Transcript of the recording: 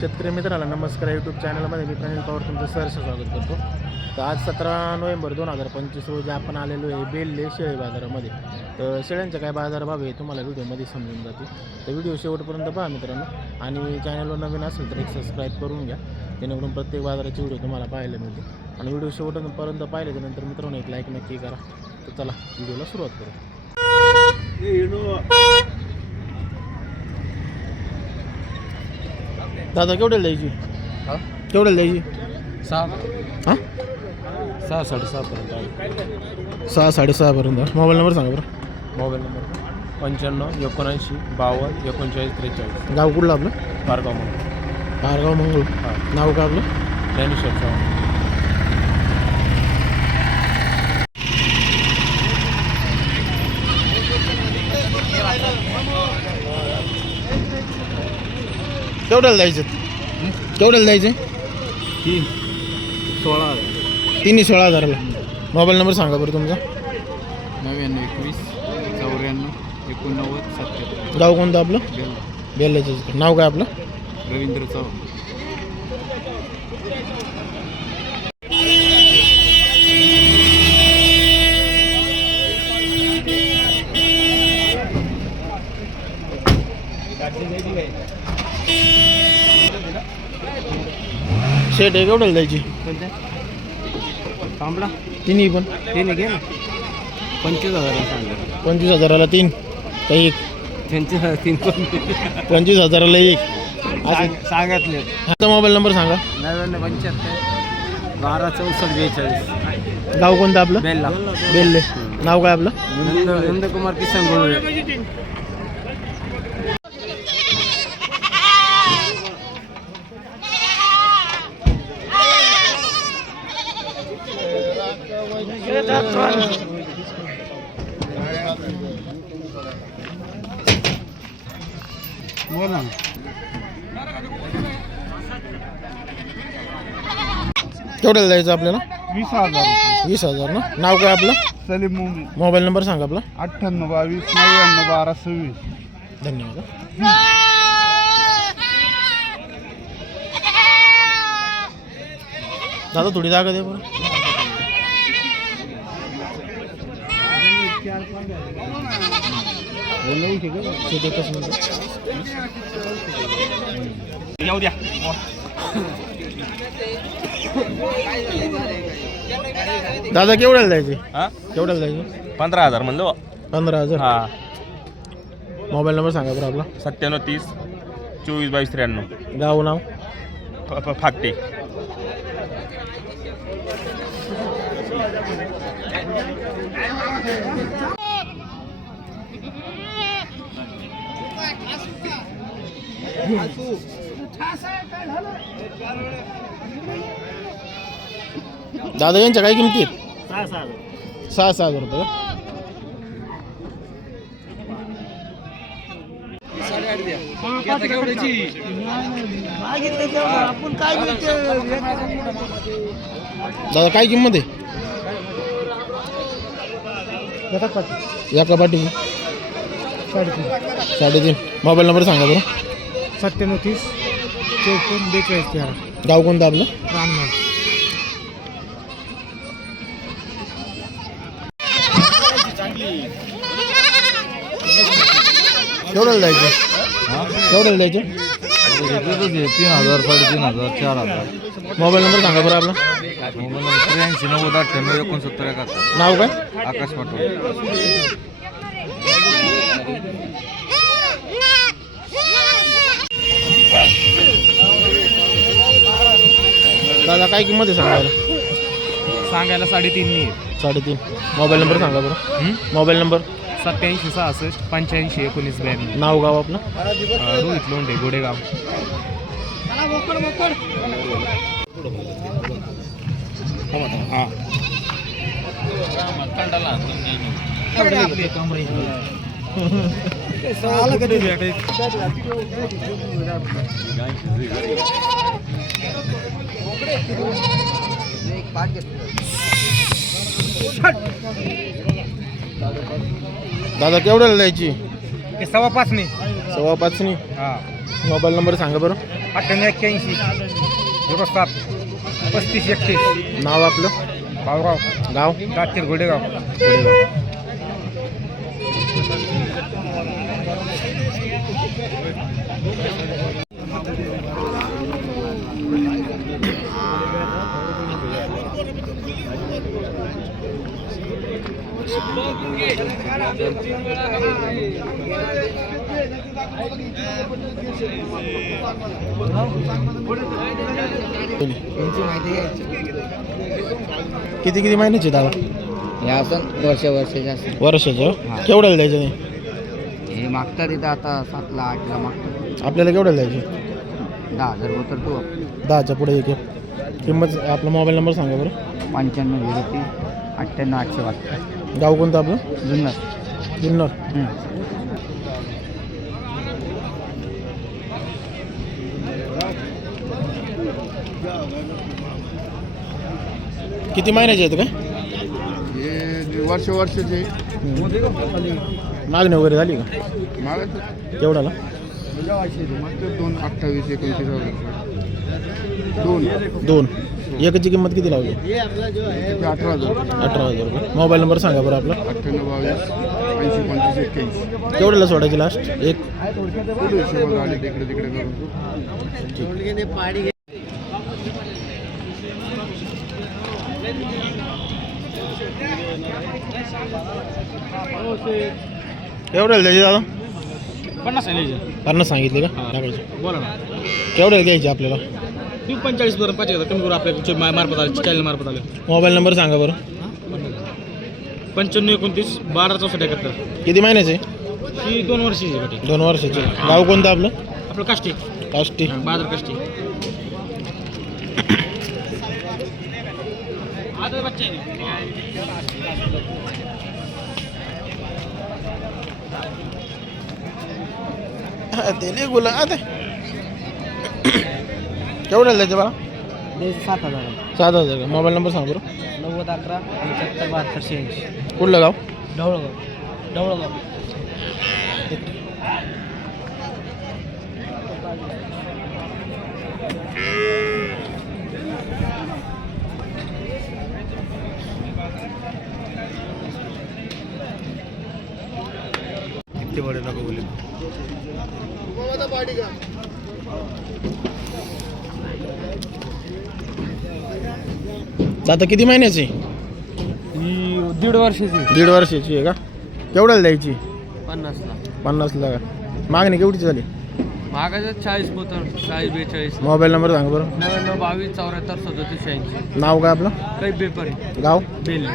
शेतकरी मित्राला नमस्कार. यूट्यूब चॅनलमध्ये मी प्रणील पवार तुमचं सहर्ष स्वागत करतो. तर आज सतरा नोव्हेंबर दोन हजार पंचवीस रोजी आपण आलेलो आहे बेल्ले शेळी बाजारामध्ये. तर शेळ्यांच्या काय बाजारभाव आहे तुम्हाला व्हिडिओमध्ये समजून जाते तर व्हिडिओ शेवटपर्यंत पहा मित्रांनो. आणि चॅनलवर नवीन असेल तर एक सबस्क्राईब करून घ्या. जेणेकरून प्रत्येक बाजाराची व्हिडिओ तुम्हाला पाहायला मिळते आणि व्हिडिओ शेवटपर्यंत पाहिले त्यानंतर मित्रांनो एक लाईक नक्की करा. तर चला व्हिडिओला सुरुवात करू दादा केवढ्याला द्यायची? केवढ्याला द्यायची? सहा. हां? सहा साडेसहापर्यंत सहा साडेसहापर्यंत मोबाईल नंबर सांगा बरं. मोबाईल नंबर पंच्याण्णव एकोणऐंशी बावन्न एकोणचाळीस त्रेचाळीस. गाव कुठलं आपलं? पारगाव म्हणून पारगाव मंगळ. हां. नाव का आपलं? ज्ञानेश्वर चव्हाण. केवढ्याला द्यायचं? केवढ्याला द्यायचं? तीन. सोळा हजार. तिन्ही सोळा हजाराला. मोबाईल नंबर सांगा बरं तुमचा. नव्याण्णव एकवीस चौऱ्याण्णव एकोणनव्वद सत्याहत्तर. गाव कोणतं आपलं? बेल बेल्ल्याचं नाव काय आपलं? रवींद्र चव्हाण. शेट आहे केवढ्याला द्यायची? कोणत्या? तांबडा? तिन्ही पण. ते नाही घे ना. पंचवीस हजार सांगितलं पंचवीस हजाराला तीन. का एक? त्यांचे तीन पंचवीस हजाराला एक. असं सांगितले. आता मोबाईल नंबर सांगा. नव्याण्णव पंच्याहत्तर बारा चौसष्ट बेचाळीस. गाव कोणतं आपलं? बेलला. बेल्ले. नाव काय आपलं? नंद नंदकुमार किसन गोळवे. बोला केवढ्याला द्यायचं आपल्याला? वीस हजार. वीस हजार ना? नाव काय आपलं? सलीम मुंबई मोबाईल नंबर सांगा आपला. अठ्ठ्याण्णव बावीस नव्याण्णव बारा सव्वीस. धन्यवाद. दादा थोडी जागा दे बरं. मिनिट दादा केवढ्याला द्यायचे? हा? केवढ्याला द्यायचे? पंधरा हजार म्हणलो. पंधरा हजार? हा. मोबाईल नंबर सांगा बरं आपला. सत्त्याण्णव तीस चोवीस बावीस त्र्याण्णव. गाव नाव? फ- फ- फाकटे. दादा यांच्या काय किमती आहेत? सहा सहा हजार रुपये दादा काय किंमत आहे? या कपाटीची साडेतीन. मोबाईल नंबर सांगा बरं. सत्त्याण्णव तीस चौपन्न बेचाळीस तेरा. गाव कोणतं आपलं? रानमाळ केवढ्याला द्यायचं? केवढ्याला द्यायचे? तीन हजार साडेतीन हजार चार हजार. मोबाईल नंबर सांगा बरं आपला. त्र्याऐंशी नव्वद अठ्ठ्याण्णव एकोणसत्तर एकाहत्तर नाव काय? आकाश पाटोळे. दादा काय किंमत आहे सांगायला? सांगायला साडेतीन साडेतीन. मोबाईल नंबर सांगा बरं. Mobile number? सत्याऐंशी सहासष्ट पंच्याऐंशी एकोणीस ब्याण्णव. नाव गाव आपलं? अं, रोहित लोंढे गोडेगाव. हा दादा केवढ्याला द्यायची? सव्वा पाच नाही. सव्वा पाचनी हा. मोबाईल नंबर सांगा बरं. अठ्ठ्याण्णव एक्क्याऐंशी. झिरो सात पस्तीस एकतीस. नाव आपलं? भाऊराव. गाव? दातीर गोडेगाव गोडेगाव. किती किती महिन्याचे दादा? हे असं वर्ष वर्षाचे असेल वर्षाचे केवढ्याला द्यायचे नाही हे मागतात इथं आता सातला आठला मागतात. आपल्याला केवढ्याला द्यायचे दहा हजार रुपये तर तू दहाच्या पुढे एक एक. किंमत आपला मोबाईल नंबर सांगा बरं. पंच्याण्णव झिरो तीन अठ्ठ्याण्णव आठशे वाटतं. गाव कोणतं आपलं? जुन्नर. जुन्नर किती महिन्याचे आहेत काय हे वर्ष वर्षाचे मागणी वगैरे झाली का? मागायचं केवढ्याला दोन अठ्ठावीस एकोणतीस हज़ार दोन। दोन। एकाची किंमत किती लावली? अठरा हज़ार अठरा हज़ार रुपये. मोबाईल नंबर सांगा बरं आपला. अठ्ठ्याण्णव बावीस ऐंशी पंचवीस एक्क्याऐंशी केवढ्याला सोडायची लास्ट एक. कुठे हिशोबात आले तिकडे तिकडे करून केवढ्याला द्यायची दादा? पन्नास पन्नास सांगितले का? बोला ना. केवढ्याला द्यायची आपल्याला? तुम्ही पंचेचाळीस पर्यंत पाच हजार कमी करू आपल्या मार्फत आले चॅनल मार्फत आले. मोबाईल नंबर सांगा बरं. पंच्याण्णव एकोणतीस बारा चौसष्ट एकाहत्तर. किती महिन्याचे? ही दोन वर्षाची गाठी दोन वर्षाचे. गाव कोणतं आपलं? आपलं काष्टी. काष्टी. बाजार काष्टी. आता बच्चा हा, ते लय सात हजार. सात हजार का? मोबाईल नंबर सांग बरं. नव्वद अकरा पंच्याहत्तर बहात्तर शहाऐंशी. कुठलं गाव? ढवळगाव. ढवळगाव. बडे नको बोले. आता किती महिन्याची? ही दीड वर्षाची. दीड वर्षाची आहे का? केवढ्याला द्यायची? पन्नासला. पन्नासला का? मागणी केवढीची झाली? महागाचं चाळीस पोतर चाळीस बेचाळीस. मोबाईल नंबर सांगा बरं. नव्याण्णव बावीस चौऱ्याहत्तर सदोतीस शहाऐंशी. नाव काय आपलं? काही पेपर गाव? बिल.